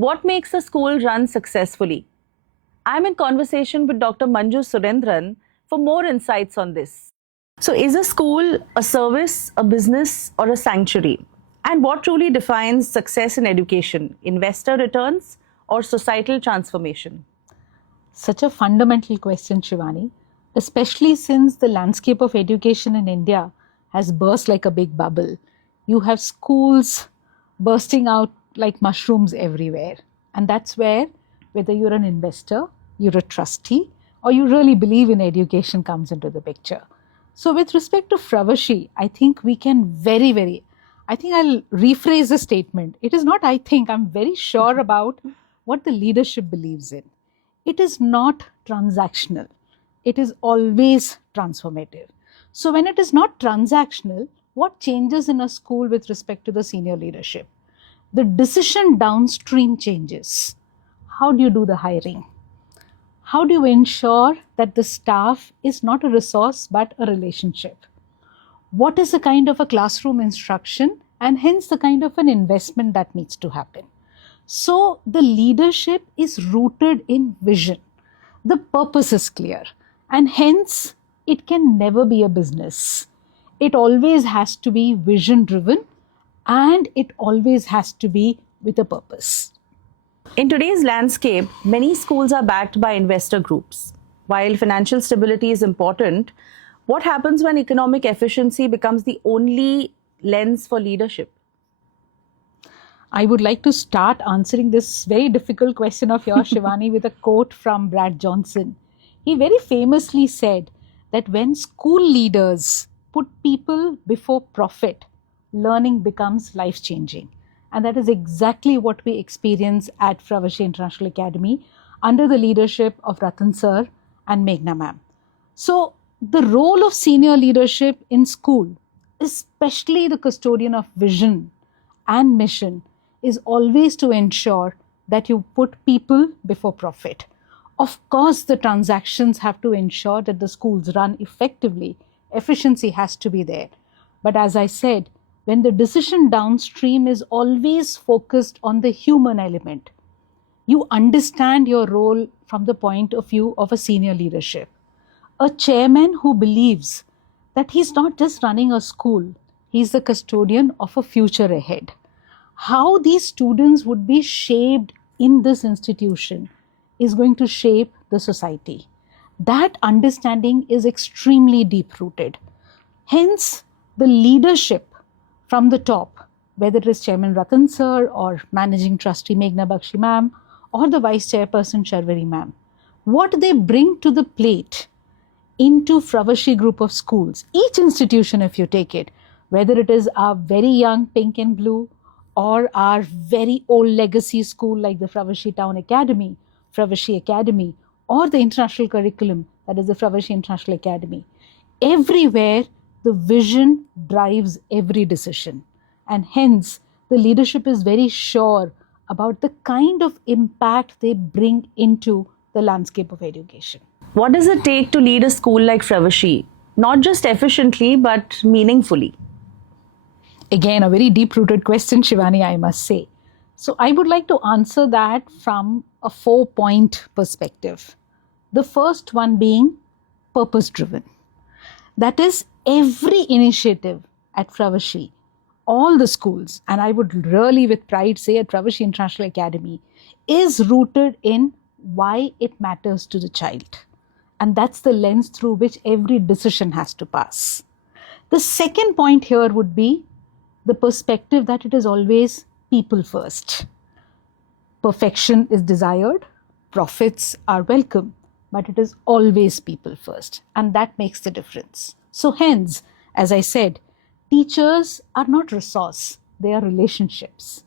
What makes a school run successfully? I'm in conversation with Dr. Manju Surendran for more insights on this. So, is a school a service, a business, or a sanctuary? And what truly defines success in education? Investor returns or societal transformation? Such a fundamental question, Shivani, especially since the landscape of education in India has burst like a big bubble. You have schools bursting out like mushrooms everywhere. And that's where, whether you're an investor, you're a trustee, or you really believe in education comes into the picture. So with respect to Fravashi, I think we can I think I'll rephrase the statement. It is not I think, I'm very sure about what the leadership believes in. It is not transactional. It is always transformative. So when it is not transactional, what changes in a school with respect to the senior leadership? The decision downstream changes. How do you do the hiring? How do you ensure that the staff is not a resource but a relationship? What is the kind of a classroom instruction and hence the kind of an investment that needs to happen? So the leadership is rooted in vision. The purpose is clear and hence it can never be a business. It always has to be vision driven and it always has to be with a purpose. In today's landscape, many schools are backed by investor groups. While financial stability is important, what happens when economic efficiency becomes the only lens for leadership? I would like to start answering this very difficult question of yours, Shivani, with a quote from Brad Johnson. He very famously said that when school leaders put people before profit, learning becomes life-changing. And that is exactly what we experience at Fravashi International Academy under the leadership of Ratan Sir and Meghna ma'am. So the role of senior leadership in school, especially the custodian of vision and mission, is always to ensure that you put people before profit. Of course, the transactions have to ensure that the schools run effectively. Efficiency has to be there. But as I said, when the decision downstream is always focused on the human element, you understand your role from the point of view of a senior leadership. A chairman who believes that he's not just running a school, he's the custodian of a future ahead. How these students would be shaped in this institution is going to shape the society. That understanding is extremely deep-rooted. Hence, the leadership from the top, whether it is Chairman Ratan Sir or Managing Trustee Meghna Bakshi ma'am or the Vice Chairperson Sharvari ma'am, what they bring to the plate into Fravashi Group of Schools, each institution if you take it, whether it is our very young pink and blue or our very old legacy school like the Fravashi Town Academy, Fravashi Academy, or the international curriculum, that is the Fravashi International Academy. Everywhere, the vision drives every decision. And hence, the leadership is very sure about the kind of impact they bring into the landscape of education. What does it take to lead a school like Fravashi? Not just efficiently, but meaningfully. Again, a very deep-rooted question, Shivani, I must say. So I would like to answer that from a 4-point perspective. The first one being purpose-driven. That is, every initiative at Fravashi, all the schools, and I would really with pride say at Fravashi International Academy, is rooted in why it matters to the child. And that's the lens through which every decision has to pass. The second point here would be the perspective that it is always people first. Perfection is desired, profits are welcome, but it is always people first, and that makes the difference. So hence, as I said, teachers are not resource, they are relationships.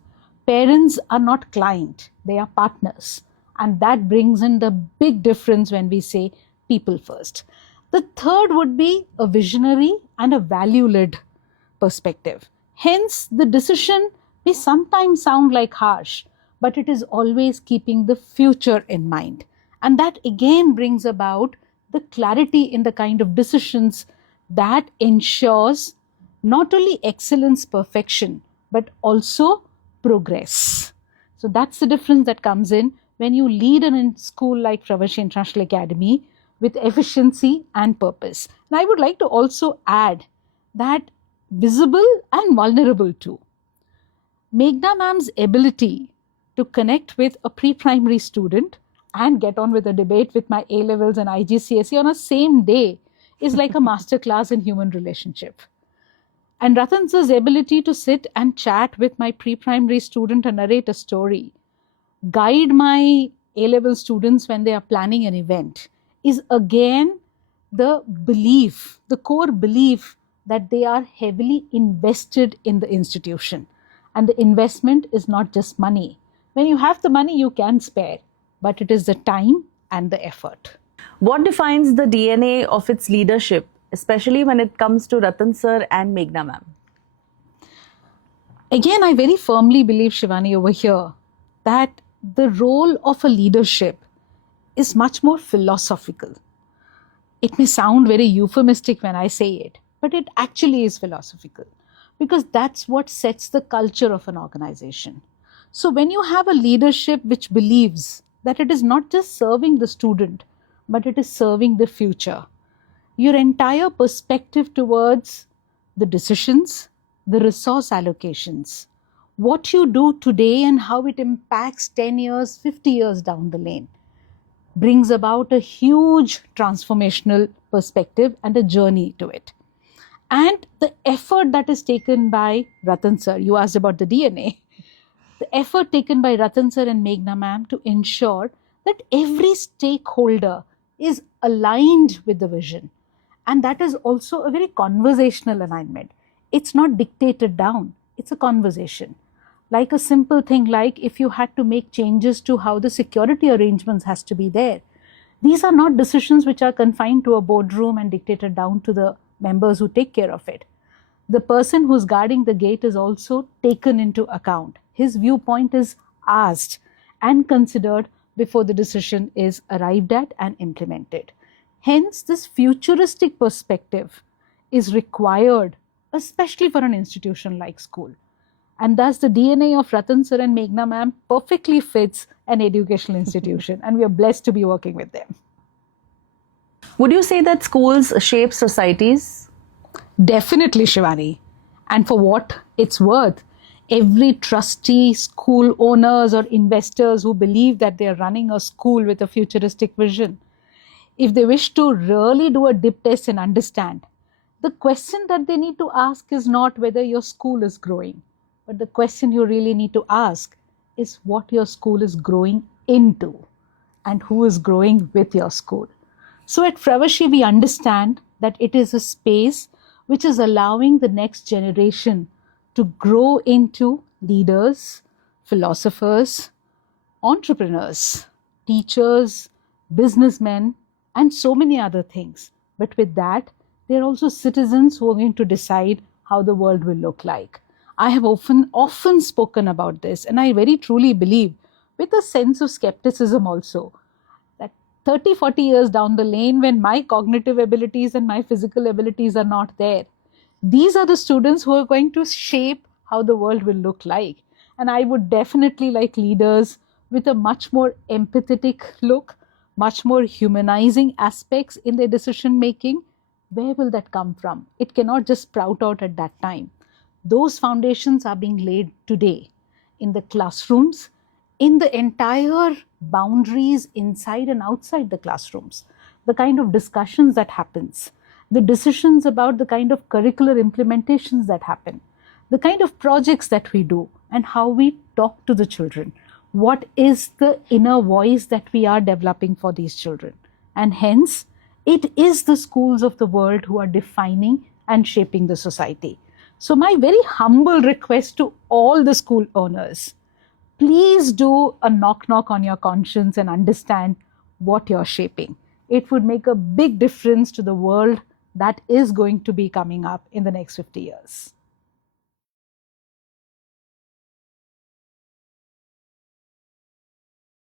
Parents are not client, they are partners, and that brings in the big difference when we say people first. The third would be a visionary and a value-led perspective. Hence, the decision may sometimes sound like harsh, but it is always keeping the future in mind. And that again brings about the clarity in the kind of decisions that ensures not only excellence, perfection, but also progress. So that's the difference that comes in when you lead a school like Fravashi International Academy with efficiency and purpose. And I would like to also add that visible and vulnerable too. Meghna ma'am's ability to connect with a pre-primary student and get on with a debate with my A-levels and IGCSE on a same day is like a masterclass in human relationship. And Ratan sir's ability to sit and chat with my pre-primary student and narrate a story, guide my A-level students when they are planning an event, is again the belief, the core belief that they are heavily invested in the institution. And the investment is not just money. When you have the money, you can spare, but it is the time and the effort. What defines the DNA of its leadership, especially when it comes to Ratan sir and Meghna ma'am? Again, I very firmly believe, Shivani, over here, that the role of a leadership is much more philosophical. It may sound very euphemistic when I say it, but it actually is philosophical, because that's what sets the culture of an organization. So when you have a leadership which believes that it is not just serving the student, but it is serving the future, your entire perspective towards the decisions, the resource allocations, what you do today and how it impacts 10 years, 50 years down the lane, brings about a huge transformational perspective and a journey to it. And the effort that is taken by Ratan sir, you asked about the DNA, the effort taken by Ratan sir and Meghna ma'am to ensure that every stakeholder is aligned with the vision. And that is also a very conversational alignment. It's not dictated down, it's a conversation. Like a simple thing like if you had to make changes to how the security arrangements has to be there. These are not decisions which are confined to a boardroom and dictated down to the members who take care of it. The person who's guarding the gate is also taken into account. His viewpoint is asked and considered before the decision is arrived at and implemented. Hence, this futuristic perspective is required, especially for an institution like school. And thus the DNA of Ratan sir and Meghna ma'am perfectly fits an educational institution, and we are blessed to be working with them. Would you say that schools shape societies? Definitely, Shivani. And for what it's worth, every trustee, school owners or investors who believe that they are running a school with a futuristic vision, if they wish to really do a dip test and understand, the question that they need to ask is not whether your school is growing, but the question you really need to ask is what your school is growing into and who is growing with your school. So at Fravashi, we understand that it is a space which is allowing the next generation to grow into leaders, philosophers, entrepreneurs, teachers, businessmen, and so many other things. But with that, they're also citizens who are going to decide how the world will look like. I have often spoken about this, and I very truly believe, with a sense of skepticism also, that 30, 40 years down the lane, when my cognitive abilities and my physical abilities are not there, these are the students who are going to shape how the world will look like. And I would definitely like leaders with a much more empathetic look, much more humanizing aspects in their decision making. Where will that come from? It cannot just sprout out at that time. Those foundations are being laid today in the classrooms, in the entire boundaries inside and outside the classrooms, the kind of discussions that happens, the decisions about the kind of curricular implementations that happen, the kind of projects that we do, and how we talk to the children. What is the inner voice that we are developing for these children? And hence, it is the schools of the world who are defining and shaping the society. So my very humble request to all the school owners, please do a knock on your conscience and understand what you're shaping. It would make a big difference to the world that is going to be coming up in the next 50 years.